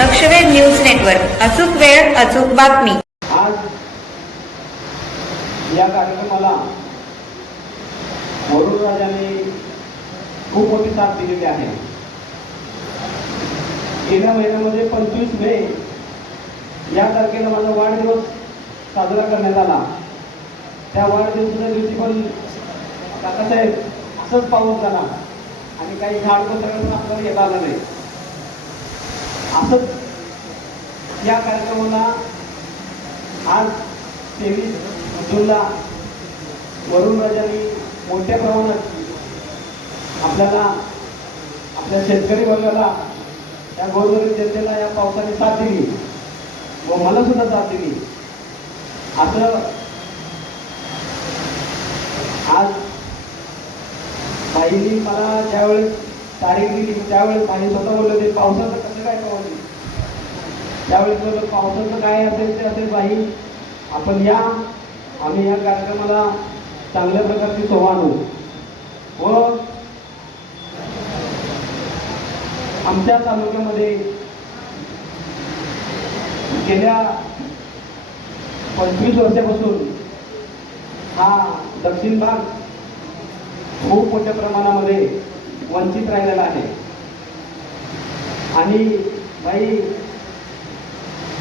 लक्षवेध news network. अचूक वेळ अचूक बातमी. आज या कार्यक्रमाला वरुण राजाने खूप मोठी साथ दिलेली आहे. गेल्या महिन्यामध्ये पंचवीस मे या तारखेला माझा वाढदिवस साजरा करण्यात आला. त्या वाढदिवसाच्या दिवशी पण काकासाहेब असंच पाऊस झाला आणि काही झाड पण आपल्याला येता आलं नाही. असंच या कार्यक्रमाला आज तेवीस जूनला वरुणराजांनी मोठ्या प्रमाणात आपल्याला आपल्या शेतकरी वर्गाला या गोरगरीब जनतेला या पावसाने साथ दिली. व मला सुद्धा साथ दिली. असं आज बाईंनी मला ज्यावेळेस तारीख दिली त्यावेळेस बाई स्वतः बोलले होते पावसाचं कसं काय कळवली त्यावेळेस पावसाचं काय असेल ते असेल बाई आपण या. आम्ही या कार्यक्रमाला चांगल्या प्रकारची शोभा आणू. व आमच्या तालुक्यामध्ये गेल्या पंचवीस वर्षापासून हा दक्षिण भाग खूप मोठ्या प्रमाणामध्ये वंचित राहिलेला आहे. आणि बाई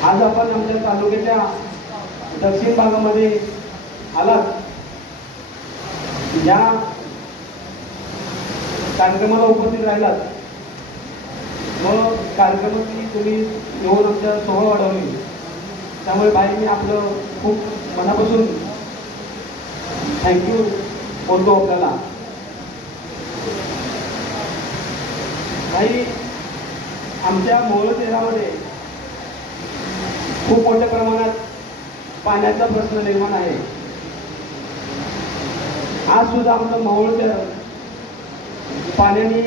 आज आपण आमच्या तालुक्याच्या दक्षिण भागामध्ये आलात. या कार्यक्रमाला उपस्थित राहिलात. व कार्यक्रमाची तुम्ही येऊन आमच्या सोहळ वाढवली. त्यामुळे बाई मी आपलं खूप मनापासून थँक्यू बोलतो आपल्याला. भाई आमच्या मोहोळ शहरामध्ये खूप मोठ्या प्रमाणात पाण्याचा प्रश्न निर्माण आहे. आज सुद्धा आमचं मोहोळ शहर पाण्याने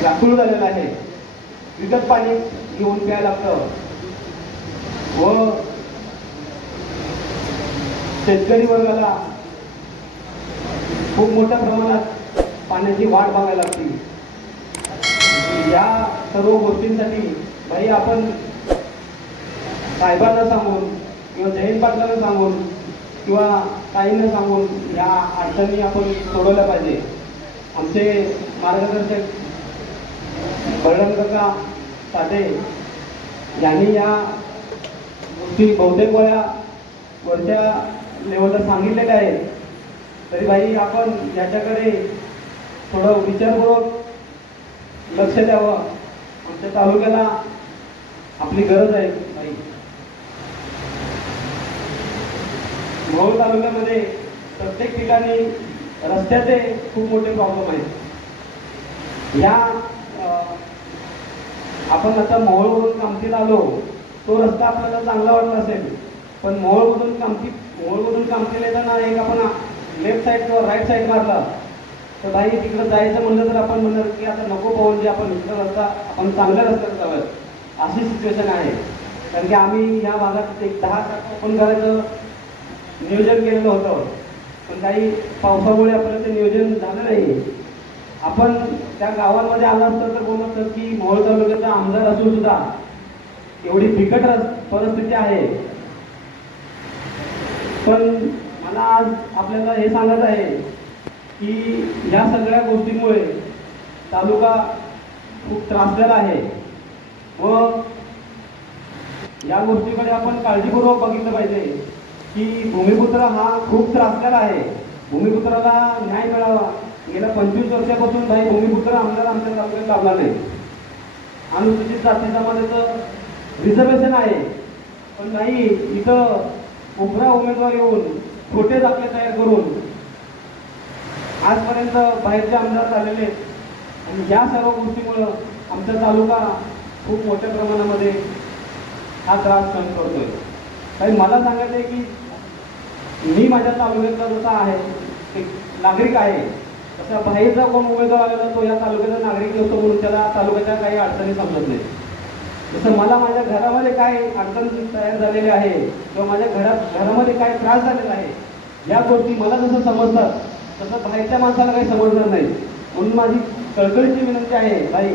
व्याकुळ झालेलं आहे. विकत पाणी घेऊन प्यायला लागतं. व शेतकरी वर्गाला खूप मोठ्या प्रमाणात पाण्याची वाट बघायला लागते. या सर्व गोष्टींसाठी भाई आपण साहेबांना सांगून किंवा जयंत पाटलांना सांगून किंवा ताईंना सांगून या अडचणी आपण सोडवल्या पाहिजे. आमचे मार्गदर्शक बळवंत काका साठे यांनी या गोष्टी बहुतेक वेळा वरच्या लेवलला सांगितलेल्या आहेत. तरी भाई आपण याच्याकडे थोडं विचारपूर्वक लक्ष द्यावं. आमच्या तालुक्याला आपली गरज आहे भाई मोहोळ तालुक्यामध्ये प्रत्येक ठिकाणी रस्त्याचे खूप मोठे प्रॉब्लेम आहेत. या आपण आता मोहोळवरून कामतीला आलो तो रस्ता आपल्याला चांगला वाटला असेल. पण मोहोळमधून कामती मोहोळमधून कामतीला येताना एक आपण लेफ्ट साईड किंवा राईट साईड मारला. तर नाही तिकडं जायचं म्हणलं तर आपण म्हणणार की आता नको पाहून जे आपण इथला रस्ता आपण चांगल्या रस्त्यावर जावं अशी सिच्युएशन आहे. कारण की आम्ही या भागात एक दहा ट्रक ओपन करायचं नियोजन केलेलं होतं. पण काही पावसामुळे आपलं ते नियोजन झालं नाही. आपण त्या गावांमध्ये आला असतं तर बोलत असतं की मोहोळ तालुक्याचा आमदार असून सुद्धा एवढी बिकट परिस्थिती आहे. पण मला आज आपल्याला हे सांगत आहे. की या सगळ्या गोष्टींमुळे तालुका खूप त्रासलेला आहे. व या गोष्टीकडे आपण काळजीपूर्वक बघितलं पाहिजे की भूमिपुत्र हा खूप त्रासलेला आहे. भूमिपुत्राला न्याय मिळावा. गेल्या पंचवीस वर्षापासून काही भूमिपुत्र आमदार आमच्या तालुक्यात लाभला नाही. अनुसूचित जाती जमातीचं रिझर्वेशन आहे. पण नाही इथं उभरा उमेदवार येऊन खोटे दाखले तयार करून आजपर्यंत बाहेरचे आमदार झालेले आहेत. आणि या सर्व गोष्टीमुळं आमचा तालुका खूप मोठ्या प्रमाणामध्ये हा त्रास सहन करतोय काही मला सांगायचं आहे की मी माझ्या तालुक्यातला जसा आहे एक नागरिक आहे तसा बाहेरचा कोण उमेदवार आलेला तो या तालुक्याचा नागरिक नसतो म्हणून त्याला तालुक्याच्या काही अडचणी समजत नाही जसं मला माझ्या घरामध्ये काय अडचण तयार झालेली आहे किंवा माझ्या घरात घरामध्ये काय त्रास झालेला आहे या गोष्टी मला जसं समजतात तसं बाहेरच्या माणसाला काही समजणार नाही. म्हणून माझी कळकळीची विनंती आहे ताई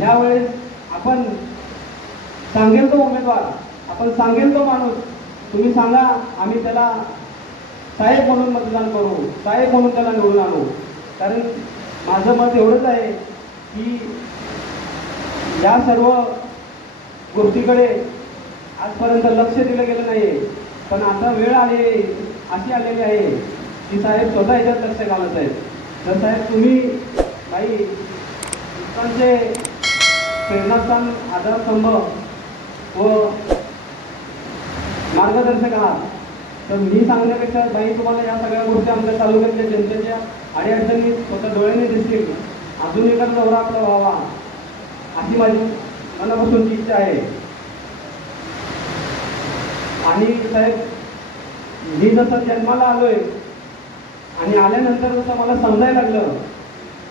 यावेळेस आपण सांगेल तो उमेदवार आपण सांगेल तो माणूस. तुम्ही सांगा आम्ही त्याला साहेब म्हणून मतदान करू साहेब म्हणून त्याला निवडून आणू. कारण माझं मत एवढंच आहे की या सर्व गोष्टीकडे आजपर्यंत लक्ष दिलं गेलं नाही पण आता वेळ आली अशी आलेली आहे. की साहेब स्वतः याच्यात लक्ष घालत आहेत. तर साहेब तुम्ही काही लोकांचे प्रेरणास्थान आधारस्तंभ व मार्गदर्शक आहात. तर मी सांगण्यापेक्षा बाई तुम्हाला या सगळ्या गोष्टी आमच्या तालुक्यातल्या जनतेच्या अडीअडचणी स्वतः डोळ्याने दिसतील. अजून एका दौरा आपला व्हावा अशी माझी मनापासूनची इच्छा आहे. आणि साहेब मी जसं जन्माला आलोय आणि आल्यानंतर जसं मला समजायला लागलं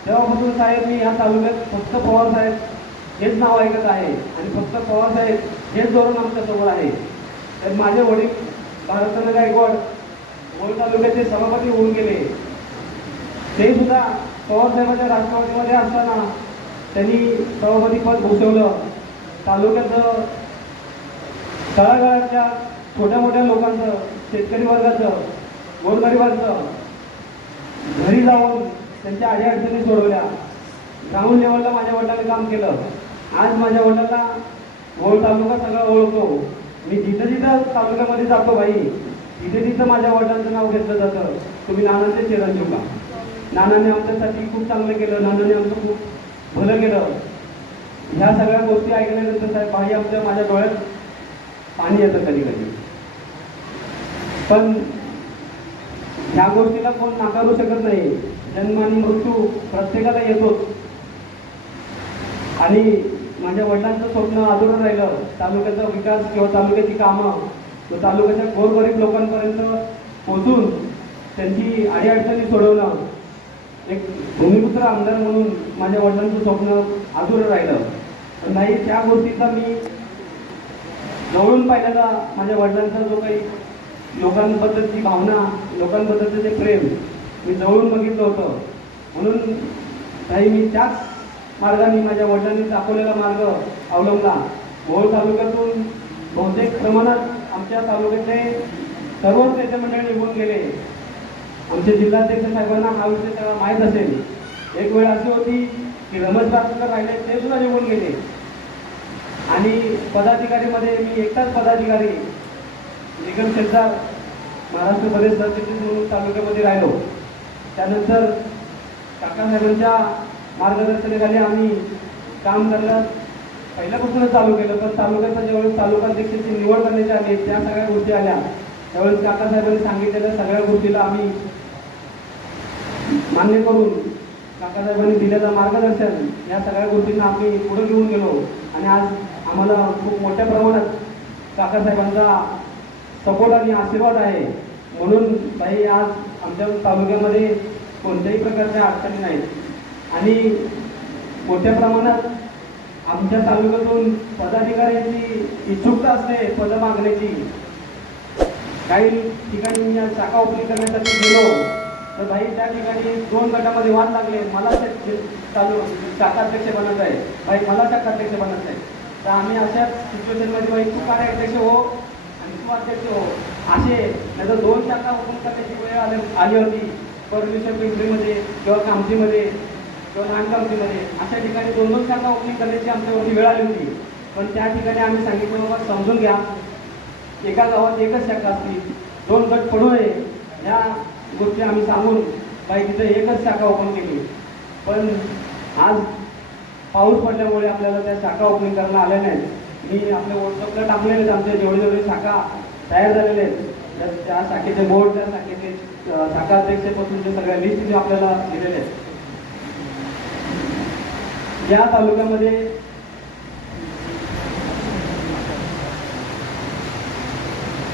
तेव्हापासून साहेब मी या तालुक्यात फक्त पवार साहेब हेच नाव ऐकत आहे आणि फक्त पवार साहेब हेच धोरण आमच्यासमोर आहे. तर माझे वडील भारतचंद्र गायकवाड गोल तालुक्याचे सभापती होऊन गेले. ते सुद्धा पवार साहेबांच्या राष्ट्रवादीमध्ये असताना त्यांनी सभापती पद भूषवलं. तालुक्याचं तळागाळाच्या छोट्या मोठ्या लोकांचं शेतकरी वर्गाचं गोरगरिबांचं घरी जाऊन त्यांच्या अडीअडचणी सोडवल्या. ग्राउंड लेवलला माझ्या वडिलांनी काम केलं. आज माझ्या वडिलांना ओळ तालुका सगळा ओळखतो. मी जिथं जिथं तालुक्यामध्ये जातो भाई तिथे तिथं माझ्या वडिलांचं नाव घेतलं जातं. तुम्ही नानांचे चिरंजीव का नानाने आमच्यासाठी खूप चांगलं केलं. नानाने आमचं खूप भलं केलं. ह्या सगळ्या गोष्टी ऐकल्यानंतर साहेब भाई आमच्या माझ्या डोळ्यात पाणी येतं कधी कधी. पण या गोष्टीला कोण नाकारू शकत नाही. जन्म आणि मृत्यू प्रत्येकाला येतोच. आणि माझ्या वडिलांचं स्वप्न अधुरं राहिलं. तालुक्याचा विकास किंवा तालुक्याची कामं तालुक्याच्या गोरगरीब लोकांपर्यंत पोहोचून त्यांची अडीअडचणी सोडवणं एक भूमिपुत्र आमदार म्हणून माझ्या वडिलांचं स्वप्न अधुरं राहिलं. पण नाही त्या गोष्टीचा मी जवळून पाहिलेला माझ्या वडिलांचा जो काही लोकांबद्दलची भावना लोकांबद्दलचं जे प्रेम मी जवळून बघितलं होतं. म्हणून काही मी त्याच मार्गाने माझ्या वडिलांनी दाखवलेला मार्ग अवलंबला. मोहोळ तालुक्यातून बहुतेक प्रमाणात आमच्या तालुक्यातले सर्वच नेते मंडळ निघून गेले. आमचे जिल्हाध्यक्ष साहेबांना हा विषय तेव्हा माहीत असेल. एक वेळ अशी होती की रमेश राजकर राहिले ते सुद्धा निघून गेले. आणि पदाधिकारीमध्ये मी एकटाच पदाधिकारी निगम शेजार महाराष्ट्र प्रदेश सरचिटणीस म्हणून तालुक्यामध्ये राहिलो त्यानंतर काकासाहेबांच्या मार्गदर्शनाखाली आम्ही काम करण्यास पहिल्यापासूनच चालू केलं पण तालुक्याचा ज्यावेळेस तालुकाध्यक्षाची निवड करण्याची आली त्या सगळ्या गोष्टी आल्या. त्यावेळेस काकासाहेबांनी सांगितलेल्या सगळ्या गोष्टीला आम्ही मान्य करून काकासाहेबांनी दिलेलं मार्गदर्शन या सगळ्या गोष्टींना आम्ही पुढे घेऊन गेलो. आणि आज आम्हाला खूप मोठ्या प्रमाणात काकासाहेबांचा सपोर्ट आणि आशीर्वाद आहे. म्हणून ताई आज आमच्या तालुक्यामध्ये कोणत्याही प्रकारच्या अडचणी नाहीत. आणि मोठ्या प्रमाणात आमच्या तालुक्यातून पदाधिकाऱ्यांची इच्छुकता असते पद मागण्याची. काही ठिकाणी मी आज शाखा ओपनिंग करण्यासाठी गेलो. तर भाई त्या ठिकाणी दोन गटामध्ये वाद लागले. मला चालू ते अध्यक्ष शाखाध्यक्ष बनत आहे. भाई मला शाखाध्यक्ष बनत आहे तर आम्ही अशा सिच्युएशनमध्ये भाई तू काय अध्यक्ष हो. आणि हो असे नाही दोन शाखा ओपन करण्याची वेळ आले आली होती. परमेश्वर पिंपरीमध्ये किंवा कामठीमध्ये किंवा लहान कामतीमध्ये अशा ठिकाणी दोन दोन शाखा ओपनिंग करण्याची आमच्यावरती वेळ आली होती. पण त्या ठिकाणी आम्ही सांगितलं बाबा समजून घ्या. एका गावात एकच शाखा असली दोन गट पडू नये. या गोष्टी आम्ही सांगून बाई तिथं एकच शाखा ओपन केली. पण आज पाऊस पडल्यामुळे आपल्याला त्या शाखा ओपनिंग करायला आल्या नाहीत मी आपल्या व्हॉट्सअपला टाकलेले आहेत आमचे जेवढे जेवढे शाखा तयार झालेले आहेत त्या- त्या शाखेचे बोर्ड त्या शाखेचे शाखा अध्यक्षपासून जे सगळ्या लिस्ट जे आपल्याला दिलेले आहेत. या तालुक्यामध्ये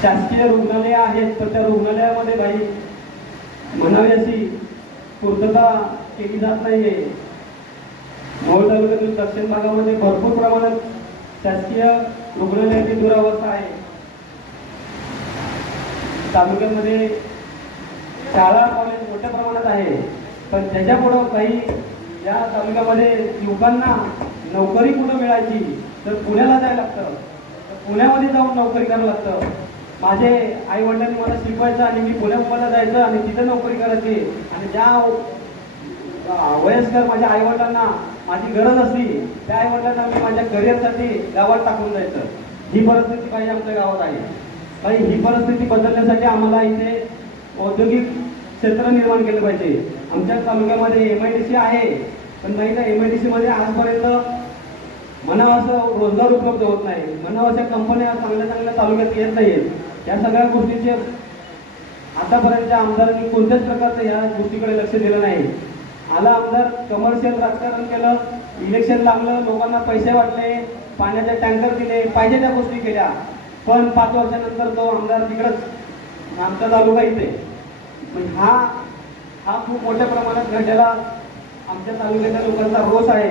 शासकीय रुग्णालय आहेत तर त्या रुग्णालयामध्ये काही म्हणावी अशी पूर्तता केली जात नाहीये. मोहोळ तालुक्यातील दक्षिण भागामध्ये भरपूर प्रमाणात शासकीय रुग्णालयाची दुरावस्था आहे. तालुक्यामध्ये शाळा कॉलेज मोठ्या प्रमाणात आहे. पण त्याच्यापुढं काही या तालुक्यामध्ये युवकांना नोकरी कुठं मिळायची तर पुण्याला जायला लागतं. तर पुण्यामध्ये जाऊन नोकरी करावं लागतं. माझे आई वडिलांनी मला शिकवायचं आणि मी पुण्या मुंबईला जायचं आणि तिथं नोकरी करायची. आणि ज्या वयस्कर माझ्या आईवडिलांना माझी गरज असली त्या आईवडिलांना मी माझ्या करिअरसाठी गावात टाकून जायचं ही परिस्थिती काही आमच्या गावात आहे. काही ही परिस्थिती बदलण्यासाठी आम्हाला इथे औद्योगिक क्षेत्र निर्माण केलं पाहिजे. आमच्या तालुक्यामध्ये एम आय डी सी आहे पण नाही तर एम आय डी सीमध्ये आजपर्यंत म्हणावं असं रोजगार उपलब्ध होत नाही. म्हणावं अशा कंपन्या चांगल्या चांगल्या तालुक्यात येत नाहीत या सगळ्या गोष्टीचे आतापर्यंतच्या आमदारांनी कोणत्याच प्रकारचं या गोष्टीकडे लक्ष दिलं नाही. आला आमदार कमर्शियल राजकारण केलं इलेक्शन लागलं लोकांना पैसे वाटले पाण्याचे टँकर दिले पाहिजे त्या गोष्टी केल्या. पण पाच वर्षानंतर तो आमदार तिकडंच आमचा तालुका इथे. पण हा हा खूप मोठ्या प्रमाणात घडलेला आमच्या तालुक्याच्या लोकांचा रोष आहे.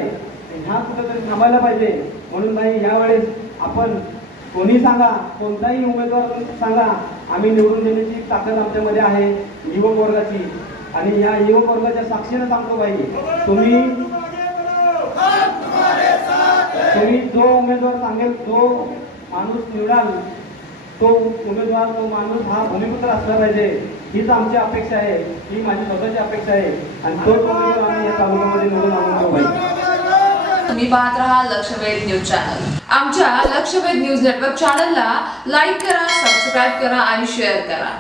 ह्या कुठेतरी थांबायला पाहिजे. म्हणून भाई यावेळेस आपण कोणी सांगा कोणताही उमेदवार सांगा आम्ही निवडून देण्याची ताकद आमच्यामध्ये आहे युवक वर्गाची. आणि या युवक वर्गाच्या साक्षीनं सांगतो पाहिजे तुम्ही तुम्ही जो उमेदवार सांगेल जो माणूस निवडाल. तो उमेदवार तो माणूस हा भूमिपुत्र असला पाहिजे. हीच आमची अपेक्षा आहे. ही माझी स्वतःची अपेक्षा आहे. आणि तोच उमेदवार आम्ही या तालुक्यामध्ये निवडून आणून पाहिजे तुम्ही पाहत राहा लक्षवेध न्यूज चॅनल. आमच्या लक्षवेध न्यूज नेटवर्क चॅनलला लाईक करा सबस्क्राईब करा आणि शेअर करा.